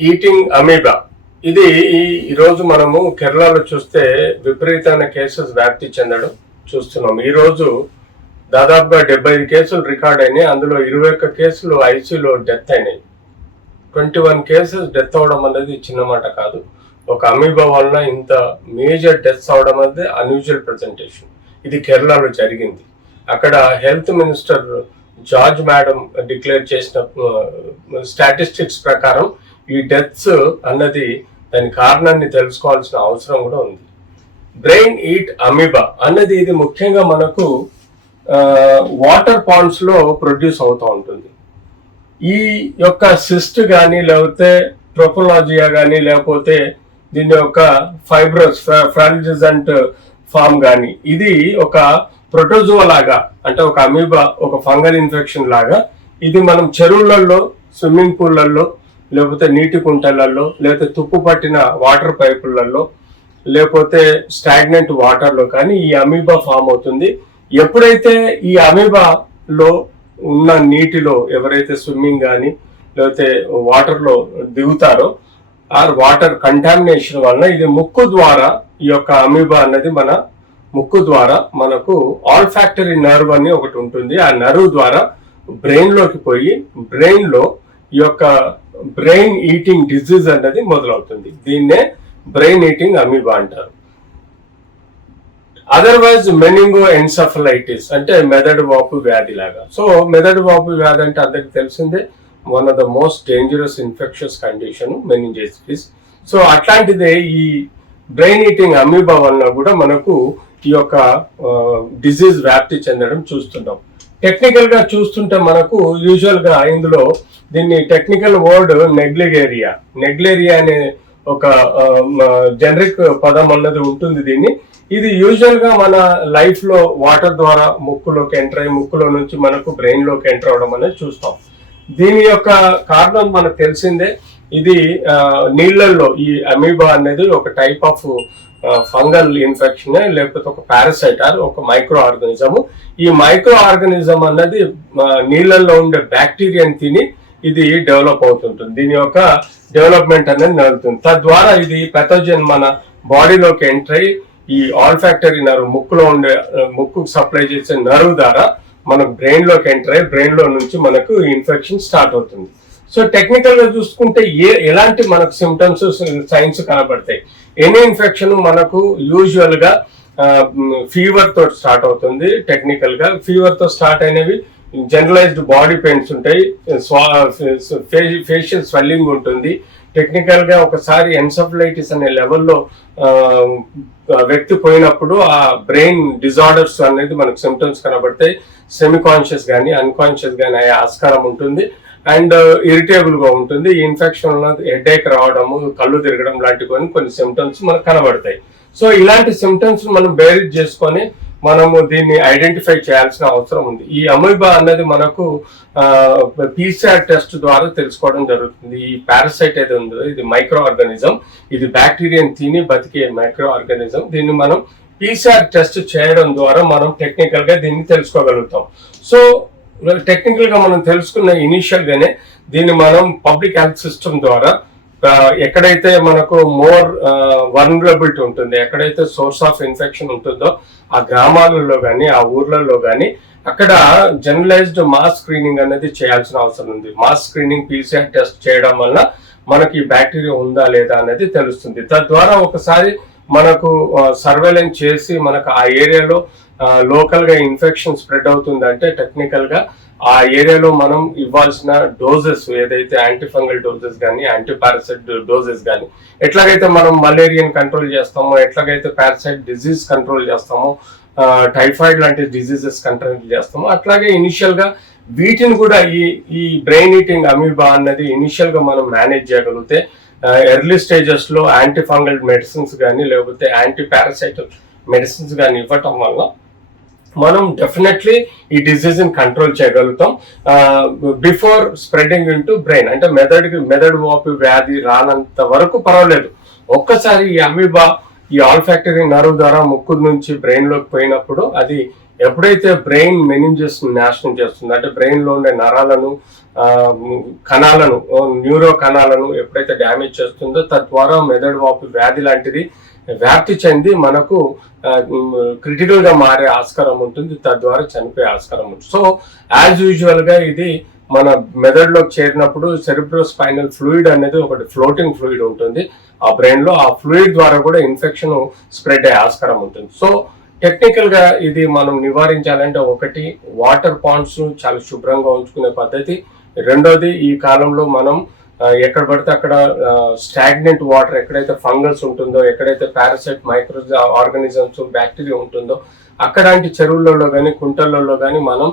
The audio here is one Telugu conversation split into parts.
ఈటింగ్ అమీబా ఇది ఈ- మనము కేరళలో చూస్తే విపరీతమైన కేసెస్ వ్యాప్తి చెందడం చూస్తున్నాం. ఈరోజు దాదాపుగా డెబ్బై ఐదు కేసులు రికార్డ్ అయినాయి. అందులో ఇరవై ఒక్క కేసులు ఐసీలో డెత్ అయినాయి. ట్వంటీ వన్ కేసెస్ డెత్ అవడం అనేది చిన్న మాట కాదు. ఒక అమీబా వలన ఇంత మేజర్ డెత్స్ అవడం అనేది అన్యూజువల్ ప్రెజెంటేషన్. ఇది కేరళలో జరిగింది. అక్కడ health minister George madam declare చేసిన స్టాటిస్టిక్స్ ప్రకారం ఈ డెత్స్ అన్నది దాని కారణాన్ని తెలుసుకోవాల్సిన అవసరం కూడా ఉంది. బ్రెయిన్ ఈట్ అమీబా అన్నది ఇది ముఖ్యంగా మనకు వాటర్ పాండ్స్లో ప్రొడ్యూస్ అవుతూ ఉంటుంది. ఈ యొక్క సిస్ట్ కానీ లేకపోతే ట్రోపోలాజియా కానీ లేకపోతే దీని యొక్క ఫైబ్రస్ ఫ్రాలిజెంట్ ఫామ్ కానీ ఇది ఒక ప్రొటోజువా లాగా అంటే ఒక అమీబా ఒక ఫంగల్ ఇన్ఫెక్షన్ లాగా ఇది మనం చెరువులలో స్విమ్మింగ్ పూల్లలో లేకపోతే నీటి కుంటలలో లేకపోతే తుప్పు పట్టిన వాటర్ పైపులలో లేకపోతే స్టాగ్నెంట్ వాటర్లో కానీ ఈ అమీబా ఫామ్ అవుతుంది. ఎప్పుడైతే ఈ అమీబాలో ఉన్న నీటిలో ఎవరైతే స్విమ్మింగ్ కానీ లేకపోతే వాటర్లో దిగుతారో ఆ వాటర్ కంటామినేషన్ వలన ఇది ముక్కు ద్వారా ఈ యొక్క అమీబా అన్నది మన ముక్కు ద్వారా మనకు ఆల్ ఫ్యాక్టరీ నర్వ్ అని ఒకటి ఉంటుంది. ఆ నర్వ్ ద్వారా బ్రెయిన్లోకి పోయి బ్రెయిన్లో ఈ యొక్క బ్రెయిన్ ఈటింగ్ డిజీజ్ అన్నది మొదలవుతుంది. దీన్నే బ్రెయిన్ ఈటింగ్ అమీబా అంటారు. అదర్వైజ్ మెనింగో ఎన్సఫలైటిస్ అంటే మెదడు వాపు వ్యాధి లాగా. సో మెదడు వాపు వ్యాధి అంటే అందరికి తెలిసిందే one of the most dangerous infections condition meningitis so అట్లాంటిదే ఈ బ్రెయిన్ ఈటింగ్ అమీబా వలన కూడా మనకు ఈ యొక్క డిజీజ్ వ్యాప్తి చెందడం చూస్తున్నాం. టెక్నికల్గా చూస్తుంటే మనకు యూజువల్గా ఇందులో దీన్ని టెక్నికల్ వర్డ్ నెగ్లెగేరియా నెగ్లేరియా అనే ఒక జనరిక్ పదం అన్నది ఉంటుంది దీన్ని. ఇది యూజువల్గా మన లైఫ్లో వాటర్ ద్వారా ముక్కులోకి ఎంటర్ అయ్యి ముక్కులో నుంచి మనకు బ్రెయిన్లోకి ఎంటర్ అవడం అనేది చూస్తాం. దీని యొక్క కారణం మనకు తెలిసిందే ఇది నీళ్ళలో నీళ్ళల్లో ఈ అమీబా అనేది ఒక టైప్ ఆఫ్ ఫంగల్ ఇన్ఫెక్షన్ లేకపోతే ఒక పారాసైట్ ఒక మైక్రో ఆర్గనిజము ఈ మైక్రో ఆర్గనిజం అన్నది నీళ్ళల్లో ఉండే బ్యాక్టీరియాని తిని ఇది డెవలప్ అవుతుంటుంది. దీని యొక్క డెవలప్మెంట్ అనేది నడుతుంది. తద్వారా ఇది పెథోజన్ మన బాడీలోకి ఎంటర్ అయ్యి ఈ ఆల్ఫాక్టరీ నర్వ్ ముక్కులో ఉండే ముక్కుకు ముక్కు సప్లై చేసే నర్వ్ ద్వారా మన బ్రెయిన్లోకి ఎంటర్ అయ్యి బ్రెయిన్లో నుంచి మనకు ఇన్ఫెక్షన్ స్టార్ట్ అవుతుంది. సో టెక్నికల్గా చూసుకుంటే ఏ ఎలాంటి మనకు సిమ్టమ్స్ సైన్స్ కనబడతాయి? ఎనీ ఇన్ఫెక్షన్ మనకు యూజువల్గా ఫీవర్తో స్టార్ట్ అవుతుంది టెక్నికల్గా. ఫీవర్తో స్టార్ట్ అయినవి జనరలైజ్డ్ బాడీ పెయిన్స్ ఉంటాయి. ఫేషియల్ స్వెల్లింగ్ ఉంటుంది. టెక్నికల్గా ఒకసారి ఎన్సఫలైటిస్ అనే లెవెల్లో వ్యక్తి పోయినప్పుడు ఆ బ్రెయిన్ డిజార్డర్స్ అనేది మనకు సిమ్టమ్స్ కనబడతాయి. సెమీ కాన్షియస్ కానీ అన్కాన్షియస్ కానీ అయ్యే ఆస్కారం ఉంటుంది. అండ్ ఇరిటేబుల్గా ఉంటుంది. ఈ ఇన్ఫెక్షన్ హెడేక్ రావడము కళ్ళు తిరగడం లాంటి కొన్ని కొన్ని సిమ్టమ్స్ మనకు కనబడతాయి. సో ఇలాంటి సిమ్టమ్స్ మనం బేరీజ్ చేసుకొని మనము దీన్ని ఐడెంటిఫై చేయాల్సిన అవసరం ఉంది. ఈ అమీబా అన్నది మనకు పీసీఆర్ టెస్ట్ ద్వారా తెలుసుకోవడం జరుగుతుంది. ఈ పారాసైట్ ఏది ఉందో ఇది మైక్రో ఆర్గానిజం ఇది బ్యాక్టీరియాని తిని బతికే మైక్రో ఆర్గానిజం దీన్ని మనం పీసీఆర్ టెస్ట్ చేయడం ద్వారా మనం టెక్నికల్గా దీన్ని తెలుసుకోగలుగుతాం. సో టెక్నికల్గా మనం తెలుసుకున్న ఇనీషియల్ గానే దీన్ని మనం పబ్లిక్ హెల్త్ సిస్టమ్ ద్వారా ఎక్కడైతే మనకు మోర్ వనరబిలిటీ ఉంటుంది ఎక్కడైతే సోర్స్ ఆఫ్ ఇన్ఫెక్షన్ ఉంటుందో ఆ గ్రామాలలో కానీ ఆ ఊర్లలో కానీ అక్కడ జనరలైజ్డ్ మాస్ స్క్రీనింగ్ అనేది చేయాల్సిన అవసరం ఉంది. మాస్ స్క్రీనింగ్ పీసీఆర్ టెస్ట్ చేయడం వల్ల మనకి బ్యాక్టీరియా ఉందా లేదా అనేది తెలుస్తుంది. తద్వారా ఒకసారి మనకు సర్వేలెన్స్ చేసి మనకు ఆ ఏరియాలో లోకల్గా ఇన్ఫెక్షన్ స్ప్రెడ్ అవుతుందంటే టెక్నికల్గా ఆ ఏరియాలో మనం ఇవ్వాల్సిన డోసెస్ ఏదైతే యాంటీఫంగల్ డోసెస్ కానీ యాంటీ పారాసైట్ డోసెస్ కానీ ఎట్లాగైతే మనం మలేరియాని కంట్రోల్ చేస్తామో ఎట్లాగైతే పారాసైట్ డిజీజ్ కంట్రోల్ చేస్తామో టైఫాయిడ్ లాంటి డిజీజెస్ కంట్రోల్ చేస్తామో అట్లాగే ఇనిషియల్గా వీటిని కూడా ఈ ఈ బ్రెయిన్ ఈటింగ్ అమీబా అన్నది ఇనిషియల్గా మనం మేనేజ్ చేయగలిగితే ఎర్లీ స్టేజెస్లో యాంటీ ఫంగల్ మెడిసిన్స్ కానీ లేకపోతే యాంటీ పారాసైటల్ మెడిసిన్స్ కానీ ఇవ్వటం వల్ల మనం డెఫినెట్లీ ఈ డిసీజ్ని కంట్రోల్ చేయగలుగుతాం. బిఫోర్ స్ప్రెడింగ్ ఇంటూ బ్రెయిన్ అంటే మెదడుకి మెదడు వాపు వ్యాధి రానంత వరకు పర్వాలేదు. ఒక్కసారి ఈ అమీబా ఈ ఆల్ ఫ్యాక్టరీ నర్వ్ ద్వారా ముక్కు నుంచి బ్రెయిన్లోకి పోయినప్పుడు అది ఎప్పుడైతే బ్రెయిన్ మెనింజెస్ నాశనం చేస్తుంది అంటే బ్రెయిన్లో ఉండే నరాలను కణాలను న్యూరో కణాలను ఎప్పుడైతే డ్యామేజ్ చేస్తుందో తద్వారా మెదడు వాపు వ్యాధి లాంటిది వ్యాప్తి చెంది మనకు క్రిటికల్గా మారే ఆస్కారం ఉంటుంది. తద్వారా చనిపోయే ఆస్కారం ఉంటుంది. సో యాజ్ యూజువల్గా ఇది మన మెదడులోకి చేరినప్పుడు సెరిబ్రో స్పైనల్ ఫ్లూయిడ్ అనేది ఒకటి ఫ్లోటింగ్ ఫ్లూయిడ్ ఉంటుంది. ఆ బ్రెయిన్లో ఆ ఫ్లూయిడ్ ద్వారా కూడా ఇన్ఫెక్షన్ స్ప్రెడ్ అయ్యే ఆస్కారం ఉంటుంది. సో టెక్నికల్గా ఇది మనం నివారించాలంటే ఒకటి వాటర్ పాండ్స్ చాలా శుభ్రంగా ఉంచుకునే పద్ధతి. రెండోది ఈ కాలంలో మనం ఎక్కడ పడితే అక్కడ స్టాగ్నెంట్ వాటర్ ఎక్కడైతే ఫంగల్స్ ఉంటుందో ఎక్కడైతే పారాసైట్ మైక్రో ఆర్గానిజమ్స్ బ్యాక్టీరియా ఉంటుందో అక్కడాంటి చెరువులలో కానీ కుంటలలో కానీ మనం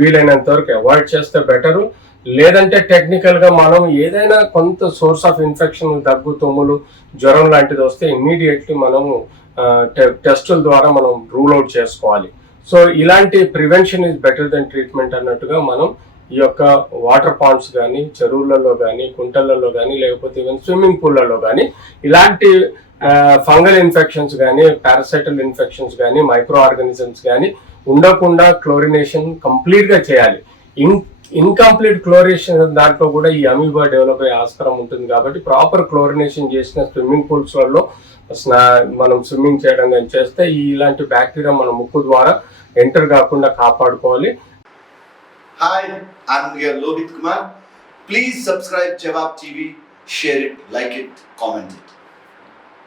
వీలైనంత వరకు అవాయిడ్ చేస్తే బెటరు లేదంటే టెక్నికల్గా మనం ఏదైనా కొంత సోర్స్ ఆఫ్ ఇన్ఫెక్షన్ దగ్గు తుమ్ములు జ్వరం లాంటిది వస్తే ఇమ్మీడియట్లీ మనము టెస్టుల ద్వారా మనం రూల్ అవుట్ చేసుకోవాలి. సో ఇలాంటి prevention is better than treatment అన్నట్టుగా మనం ఈ యొక్క వాటర్ పాండ్స్ కానీ చెరువులలో కానీ కుంటలలో కానీ లేకపోతే ఈవెన్ స్విమ్మింగ్ పూల్లలో కానీ ఇలాంటి ఫంగల్ ఇన్ఫెక్షన్స్ కానీ పారాసైటల్ ఇన్ఫెక్షన్స్ కానీ మైక్రో ఆర్గానిజమ్స్ కానీ ఉండకుండా క్లోరినేషన్ కంప్లీట్గా చేయాలి. ఇన్ ఇన్కంప్లీట్ క్లోరినేషన్ దాంట్లో కూడా ఈ అమీబా డెవలప్ అయ్యే ఆస్కారం ఉంటుంది కాబట్టి ప్రాపర్ క్లోరినేషన్ చేసిన స్విమ్మింగ్ పూల్స్లలో స్నా మనం స్విమ్మింగ్ చేయడం కానీ చేస్తే ఈ ఇలాంటి బ్యాక్టీరియా మన ముక్కు ద్వారా ఎంటర్ కాకుండా కాపాడుకోవాలి. Hi, I'm your Lohit Kumar. Please subscribe Jawab TV, share it, like it, comment it.